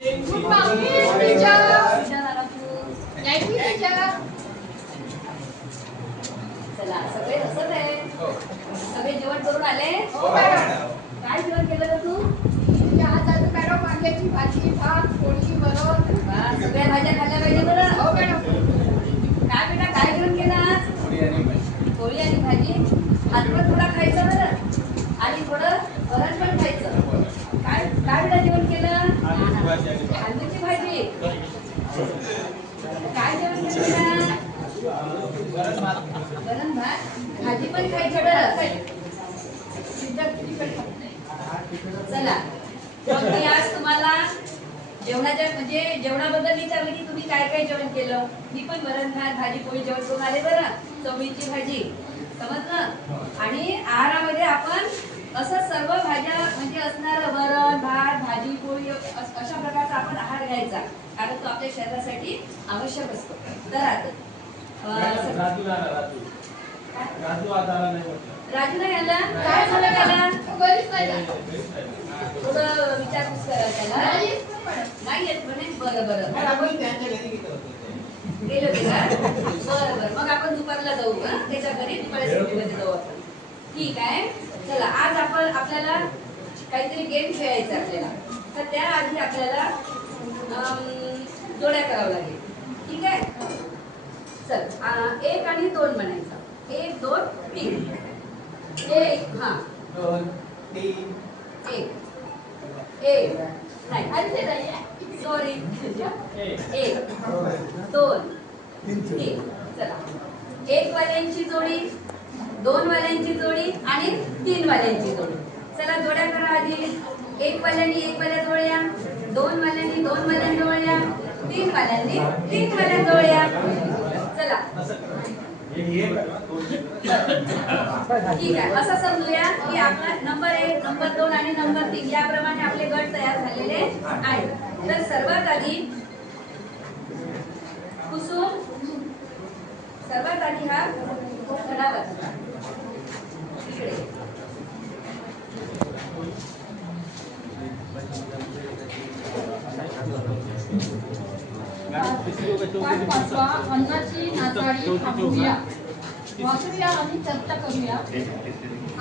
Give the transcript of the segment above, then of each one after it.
Good morning, teacher. चला सगळे हसत आहे. सगळे जेवण करून आले. हो मॅडम. काय जेवण केलं तू? आज मॅडम वांग्याची भाजी, भात, पोळी, वरण. सगळ्या भाज्या खाल्ल्या पाहिजे बरं. हो मॅडम. काय बेटा काय जेवण केलं आज? पोळी आणि भाजी. भात पण थोडा खायचा बरं आणि थोडं वरण पण खायचं. काय काय बेटा जेवण केलं? आलूची भाजी. काय जेवण केलं? वरण भात भाजी पण खायची बरं. चला मग मी आज तुम्हाला जेवणाच्या म्हणजे जेवणाबद्दल विचारलं की तुम्ही काय काय जेवण केलं. मी पण वरण भात भाजी पोळी जेवण करून आले बरं. चवळीची भाजी समजलं. आणि आहारामध्ये आपण असं सर्व भाज्या म्हणजे असणार वरण भात भाजी पोळी अशा प्रकारचा आपण आहार घ्यायचा कारण तो आपल्या शरीरासाठी आवश्यक असतो. तर आता राजू नाही आला. काय झालं त्याला? थोडं विचारपूस करा त्याला. नाही येत म्हणे. बरं बरं गेलो तिला. बरं बरं मग आपण दुपारला जाऊ का त्याच्या घरी. दुपारच्या सुट्टीमध्ये जाऊ आपण. ठीक आहे. चला आज आपण आपल्याला काहीतरी गेम खेळायचा आपल्याला. तर त्याआधी आपल्याला जोड्या करावं लागेल. ठीक आहे. चल 1 आणि 2 म्हणायचं. 1 2 3. 1 हा 2 3 1 1 नाही अरे नाही सॉरी 1 2 3. चला 1 वाल्यांची जोडी 2 वाल्यांची जोडी आणि 3 वाल्यांची जोडी. चला जोड्या करा आधी. 1 वाल्यांनी 1 वाल्या जोड्या 2 वाल्यांनी 2 वाल्या जोड्या 3 वाल्यांनी 3 वाल्या जोड्या. चला ठीक आहे. असं समजूया की आपला नंबर 1 नंबर 2 आणि नंबर 3 याप्रमाणे आपले गट तयार झालेले आहेत. तर सर्वात आधी कुसुम सर्वात आधी हा धडा वाचला. इकडे पाठ 5वा अन्नाची नासाडी थांबवूया वाचूया आणि चर्चा करूया.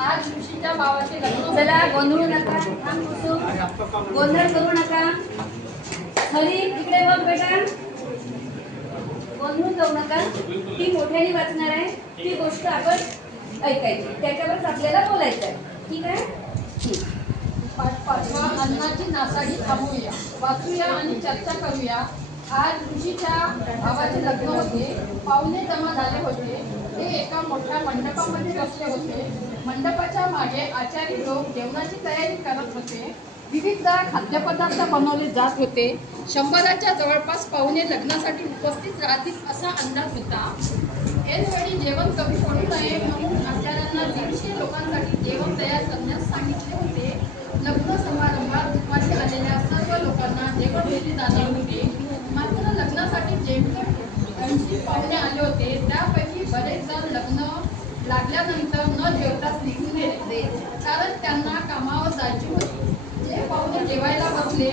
आज ऋषीच्या भावाचे लग्न. चला गोंधळू नका. थांब कुसुम गोंधळ करू नका. हरी इकडे बघ बेटा. गोंधळून जाऊ नका. ती मोठ्याने वाचणार आहे. ती गोष्ट आपण ऐकायची त्याच्यावरच आपल्याला बोलायचं आहे. ठीक आहे. पाठ 5वा अन्नाची नासाडी थांबवूया वाचूया आणि चर्चा करूया. आज ऋषीच्या भावाचे लग्न होते. पाहुणे जमा झाले होते. ते एका मोठ्या मंडपामध्ये बसले होते. मंडपाच्या मागे आचारी लोक जेवणाची तयारी करत होते. विविध खाद्यपदार्थ बनवले जात होते. 100च्या जवळपास पाहुणे लग्नासाठी उपस्थित राहतील असा अंदाज होता. ऐनवेळी जेवण कमी पडू नये म्हणून आचार्यांना 150 लोकांसाठी जेवण तयार करण्यास सांगितले होते. लग्न समारंभात दुपारी आलेल्या सर्व लोकांना जेवण दिले जाणार होते. मात्र लग्नासाठी जेमतेम 80 पाहुणे आले होते. त्यापैकी बरेच जण लग्न लागल्यानंतर न जेवताच निघून गेले कारण त्यांना कामावर जायचे होते. जे पाहुणे जेवायला बसले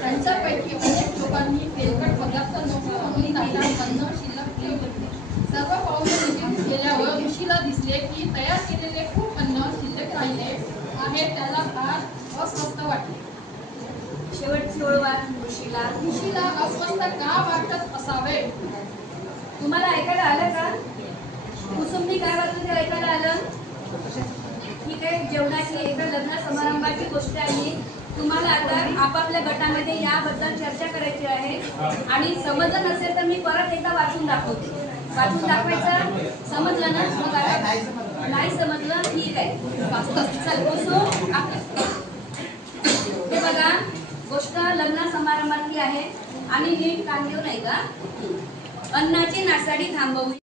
त्यांच्यापैकी अनेक लोकांनी तेलकट पदार्थ नको म्हणून ताटात अन्न शिल्लक ठेवले होते. सर्व पाहुणे निघून गेल्यावर ऋषीला दिसले की तयार केलेले खूप अन्न शिल्लक राहिले आहे. त्याला फार अस्वस्थ वाटले. शेवटची ओळ वाच ऋषीला अस्वस्थ का वाटत असावे. तुम्हाला ऐकायला आलं का? कुसुमनी काय वाचलं ते ऐकायला आलं. ठीक आहे. जेवणाची एका लग्न समारंभाची गोष्ट आहे. तुम्हाला आता आपापल्या गटामध्ये याबद्दल चर्चा करायची आहे. आणि समजलं नसेल तर मी परत एकदा वाचून दाखवते. वाचून दाखवायचं. समजलं ना? मग आता नाही समजलं ठीक आहे. चल कुसुम हे बघा गोष्ट लग्न समारंभातली आहे. आणि नीट कान घेऊ नाही का. अन्नाची नासाडी थांबवूया.